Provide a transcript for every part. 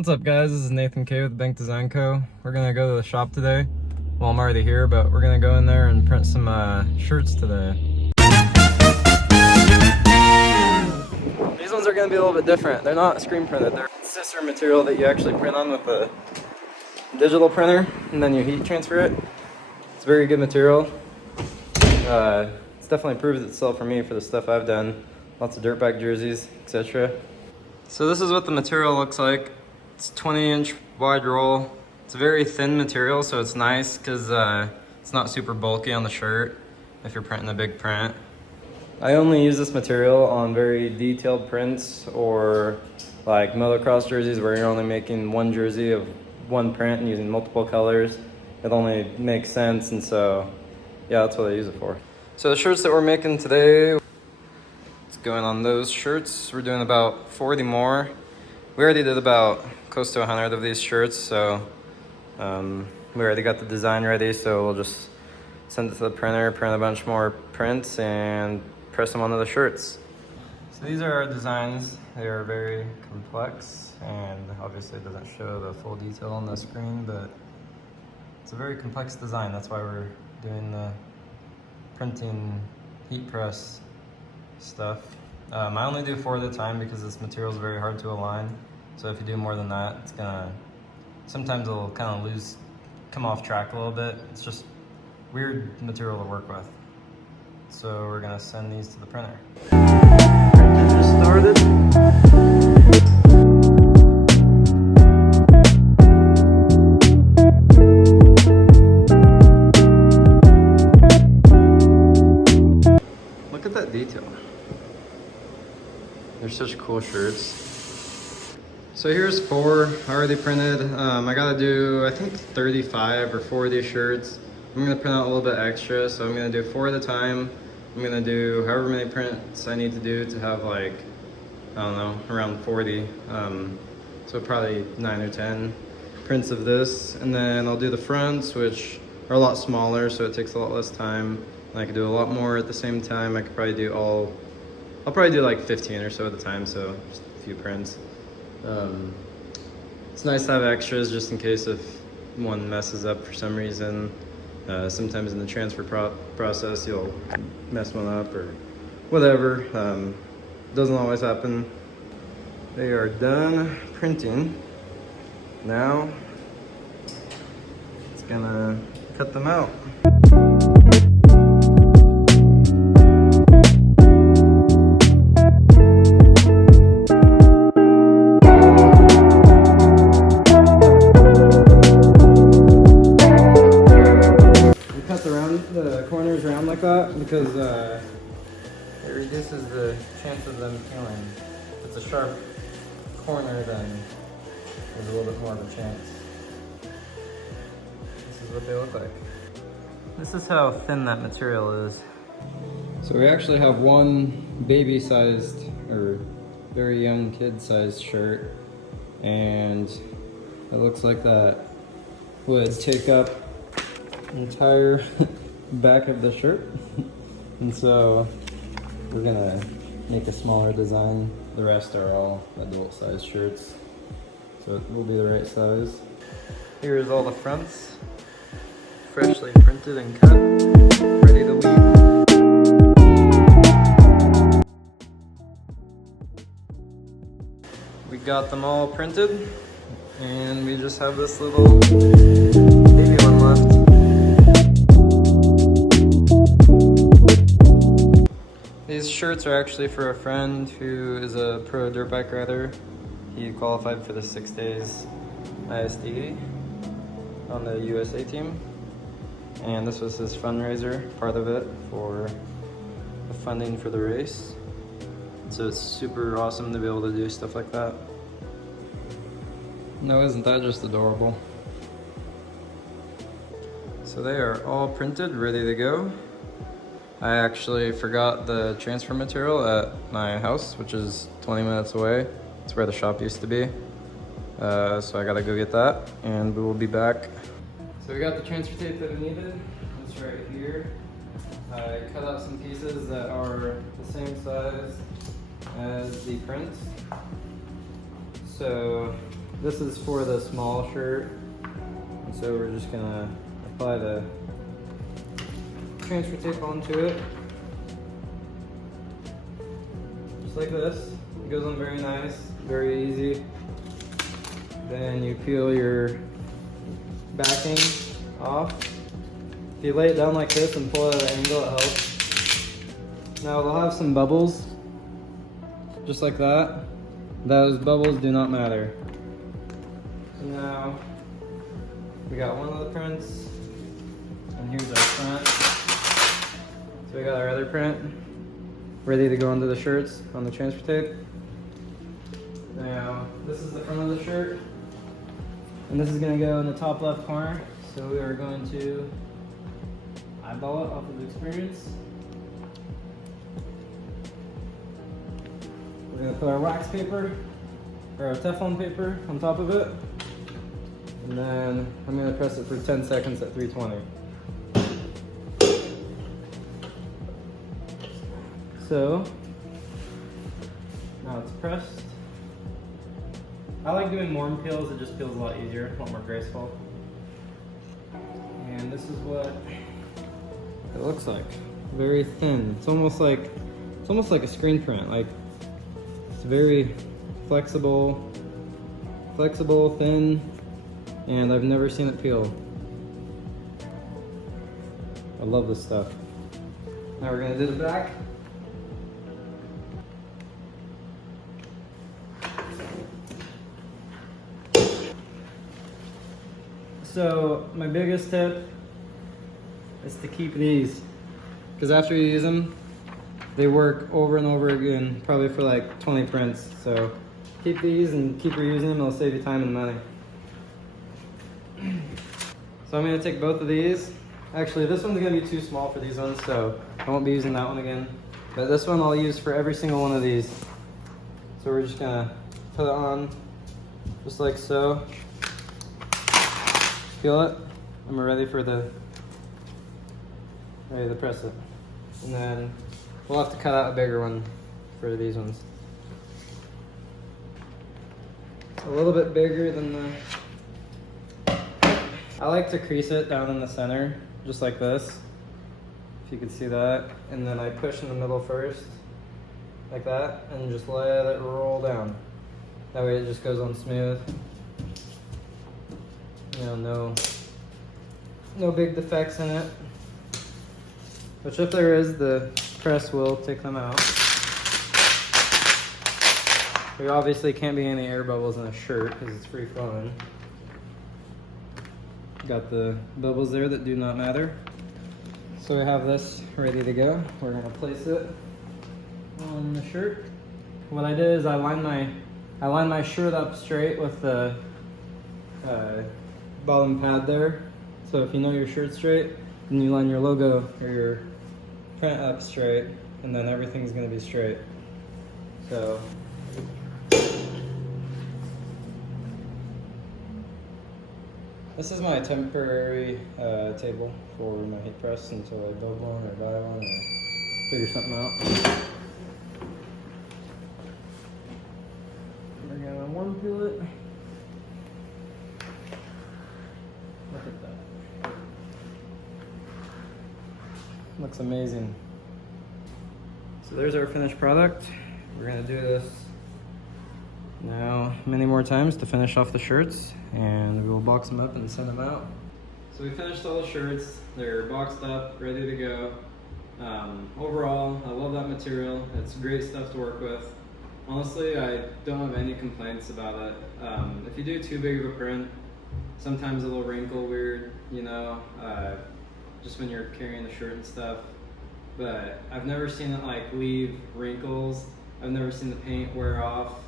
What's up guys, this is Nathan K with Bank Design Co. We're gonna go to the shop today. Well, I'm already here, but we're gonna go in there and print some shirts today. These ones are gonna be a little bit different. They're not screen printed, they're Siser material that you actually print on with a digital printer and then you heat transfer it. It's very good material. It's definitely proved itself for me for the stuff I've done. Lots of dirtbag jerseys, etc. So this is what the material looks like. It's 20-inch wide roll. It's a very thin material, so it's nice because it's not super bulky on the shirt if you're printing a big print. I only use this material on very detailed prints or like motocross jerseys where you're only making one jersey of one print and using multiple colors. It only makes sense, and so yeah, that's what I use it for. So the shirts that we're making today, it's going on those shirts. We're doing about 40 more. We already did about close to 100 of these shirts, so we already got the design ready, so we'll just send it to the printer, print a bunch more prints, and press them onto the shirts. So these are our designs. They are very complex, and obviously it doesn't show the full detail on the screen, but it's a very complex design. That's why we're doing the printing heat press stuff. I only do 4 at a time because this material is very hard to align. So if you do more than that, it's gonna, sometimes it'll kind of come off track a little bit. It's just weird material to work with. So we're gonna send these to the printer. Printer just started. Look at that detail. They're such cool shirts. So here's 4 already printed. I gotta do, I think 35 or 40 shirts. I'm gonna print out a little bit extra, so I'm gonna do 4 at a time. I'm gonna do however many prints I need to do to have like, I don't know, around 40. So probably 9 or 10 prints of this. And then I'll do the fronts, which are a lot smaller, so it takes a lot less time. And I could do a lot more at the same time. I could probably do I'll probably do like 15 or so at a time, so just a few prints. It's nice to have extras just in case if one messes up for some reason. Sometimes in the transfer process you'll mess one up or whatever. Doesn't always happen. They are done printing. Now it's gonna cut them out. The corners round like that because it reduces the chance of them peeling. If it's a sharp corner, then there's a little bit more of a chance. This is what they look like. This is how thin that material is. So we actually have one baby-sized or very young kid-sized shirt, and it looks like that would take up entire back of the shirt. And so we're gonna make a smaller design. The rest are all adult size shirts, so it will be the right size. Here's all the fronts, freshly printed and cut, ready to leave. We got them all printed, and we just have this little baby one left. These shirts are actually for a friend who is a pro dirt bike rider. He qualified for the 6 days ISD on the USA team. And this was his fundraiser, part of it, for the funding for the race. So it's super awesome to be able to do stuff like that. No, isn't that just adorable? So they are all printed, ready to go. I actually forgot the transfer material at my house, which is 20 minutes away. It's where the shop used to be. So I gotta go get that, and we will be back. So we got the transfer tape that we needed. It's right here. I cut out some pieces that are the same size as the print. So This is for the small shirt. And so we're just gonna apply the transfer tape onto it. Just like this. It goes on very nice, very easy. Then you peel your backing off. If you lay it down like this and pull it at an angle, it helps. Now they'll have some bubbles, just like that. Those bubbles do not matter. So now we got one of the prints, and here's our front. So we got our other print ready to go onto the shirts on the transfer tape. Now this is the front of the shirt, and this is going to go in the top left corner. So we are going to eyeball it off of experience. We're going to put our wax paper, or our Teflon paper, on top of it. And then I'm going to press it for 10 seconds at 320. So, now it's pressed. I like doing warm peels, it just feels a lot easier, a lot more graceful. And this is what it looks like. Very thin. It's almost like a screen print. Like, it's very flexible, thin, and I've never seen it peel. I love this stuff. Now we're gonna do the back. So my biggest tip is to keep these, because after you use them, they work over and over again, probably for like 20 prints. So keep these and keep reusing them, it'll save you time and money. So I'm gonna take both of these. Actually, this one's gonna be too small for these ones, so I won't be using that one again. But this one I'll use for every single one of these. So we're just gonna put it on, just like so. Peel it, and we're ready to press it. And then we'll have to cut out a bigger one for these ones. A little bit bigger than the... I like to crease it down in the center, just like this, if you could see that. And then I push in the middle first, like that, and just let it roll down. That way it just goes on smooth. You know, no big defects in it. Which if there is, the press will take them out. There obviously can't be any air bubbles in a shirt because it's free flowing. Got the bubbles there that do not matter. So we have this ready to go. We're gonna place it on the shirt. What I did is I lined my shirt up straight with the bottom pad there. So if you know your shirt straight, then you line your logo or your print up straight, and then everything's gonna be straight. So this is my temporary table for my heat press until I build one or buy one or figure something out. We're gonna warm peel it. Look at that. Looks amazing. So there's our finished product. We're gonna do this now many more times to finish off the shirts, and we'll box them up and send them out. So we finished all the shirts. They're boxed up, ready to go. Overall, I love that material. It's great stuff to work with. Honestly, I don't have any complaints about it. If you do too big of a print, sometimes it'll wrinkle weird, you know, just when you're carrying the shirt and stuff. But I've never seen it like leave wrinkles. I've never seen the paint wear off.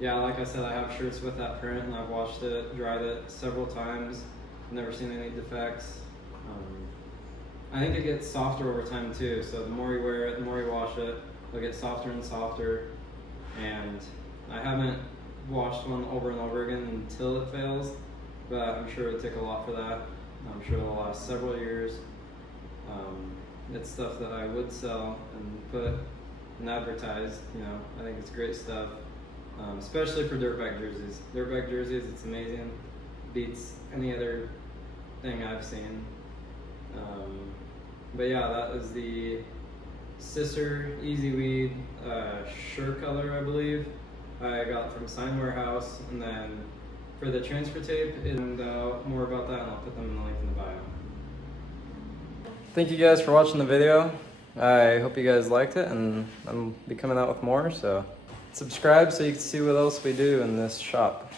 Yeah, like I said, I have shirts with that print and I've washed it, dried it several times. I've never seen any defects. I think it gets softer over time too, so the more you wear it, the more you wash it, it'll get softer and softer. And I haven't washed one over and over again until it fails, but I'm sure it'll take a lot for that. I'm sure it'll last several years. It's stuff that I would sell and put and advertise, you know. I think it's great stuff. especially for dirtbag jerseys. Dirtbag jerseys, it's amazing. Beats any other thing I've seen. But yeah, that was the Siser Easy Weed Sure color, I believe. I got it from Sign Warehouse, and then for the transfer tape, and more about that, and I'll put them in the link in the bio. Thank you guys for watching the video. I hope you guys liked it, and I'll be coming out with more, so subscribe so you can see what else we do in this shop.